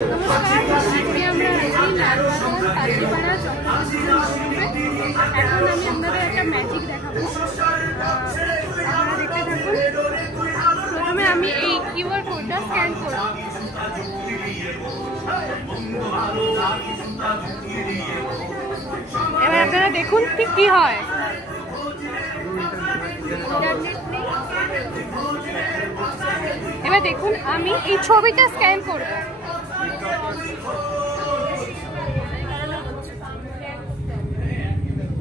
নমস্কার, আজকে আমরা লালবাগান পাত্রীপাড়া জগন্নাথের মণ্ডপে। এখন আমি আপনাদের একটা ম্যাজিক দেখাবো, আপনারা দেখতে থাকুন। প্রথমে আমি এই কিউআর কোডটা স্ক্যান করব। এবার আপনারা দেখুন ঠিক কি হয়। এবার দেখুন আমি এই ছবিটা স্ক্যান করব।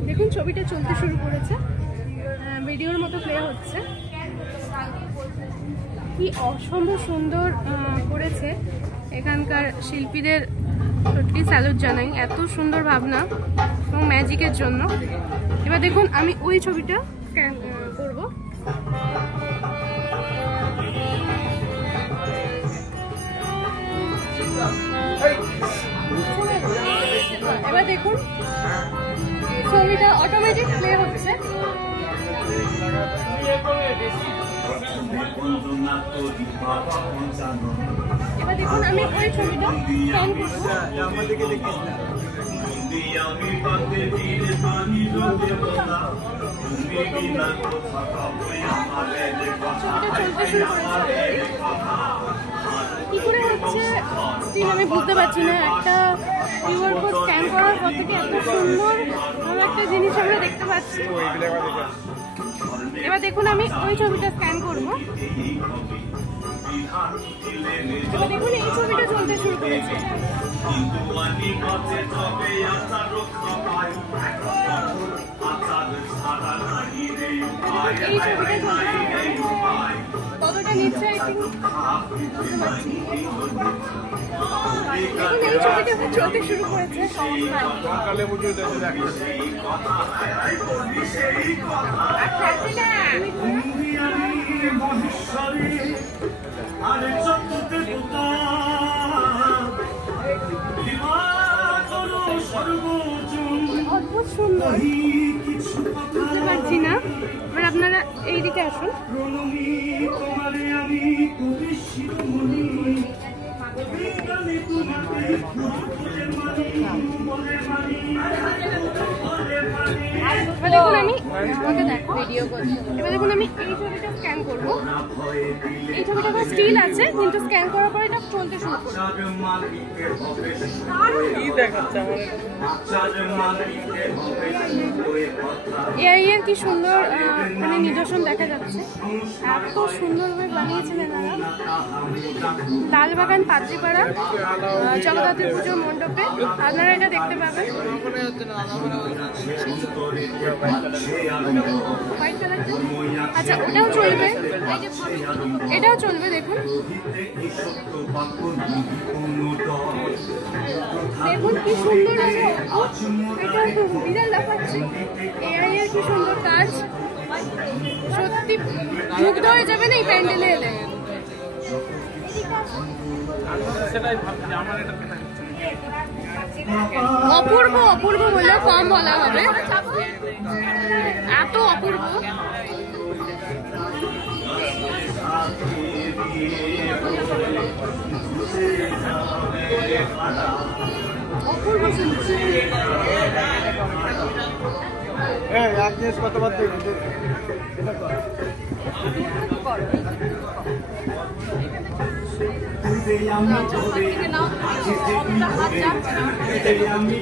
দেখুন ছবিটা চলতে শুরু করেছে, ভিডিওর মতো প্লে হচ্ছে। কি অসম্ভব সুন্দর করেছে এখানকার শিল্পীদের, সত্যি স্যালুট জানাই। এত সুন্দর ভাবনা এবং ম্যাজিকের জন্য। এবার দেখুন আমি ওই ছবিটা স্ক্যান করব। এবার দেখুন ছবিটা অটোমেটিক প্লে হচ্ছে। এবার দেখুন আমি ওই ছবিটা স্ক্যান করব। কি করে হচ্ছে আমি বুঝতে পারছি না। একটা কিউআর কোড স্ক্যান করার পর থেকে এত সুন্দর একটা জিনিস আমরা দেখতে পাচ্ছি। এবার দেখুন আমি ওই ছবিটা স্ক্যান করব। এবার দেখুন এই ছবিটা চলতে শুরু করেছে। এই ছবিটা কতটা নিচ্ছে দেখুন, এই ছবিটা চলতে শুরু করেছে। অদ্ভুত সুন্দর, বুঝতে পারছি না। এবার আপনারা এইদিকে আসুন। দেখুন আমি ভিডিও করছি। এবার দেখুন আমি এই ছবিটা স্ক্যান করবো। এই ছবিটা খুব স্টিল আছে, কিন্তু স্ক্যান করার পরে এটা চলতে শুরু করবে। এআই এর কি সুন্দর মানে নিদর্শন দেখা যাচ্ছে। এত সুন্দরভাবে বানিয়েছেন এনারা। লালবাগান পাত্রীপাড়া জগদ্ধাত্রী পুজোর মণ্ডপে আপনারা এটা দেখতে পাবেন। আচ্ছা ওটাও চলবে, এটাও চলবে। দেখুন দেখুন কি সুন্দর, এটা বিড়াল লাফাচ্ছে। এআই এর কি সুন্দর কাজ, সত্যি মুগ্ধ হয়ে যাবেন এই প্যান্ডেলে এলে। অপূর্ব, অপূর্ব বললেও কম বলা হবে, এত অপূর্ব। অপূর্ব সুন্দর। কথাবার্তা আমি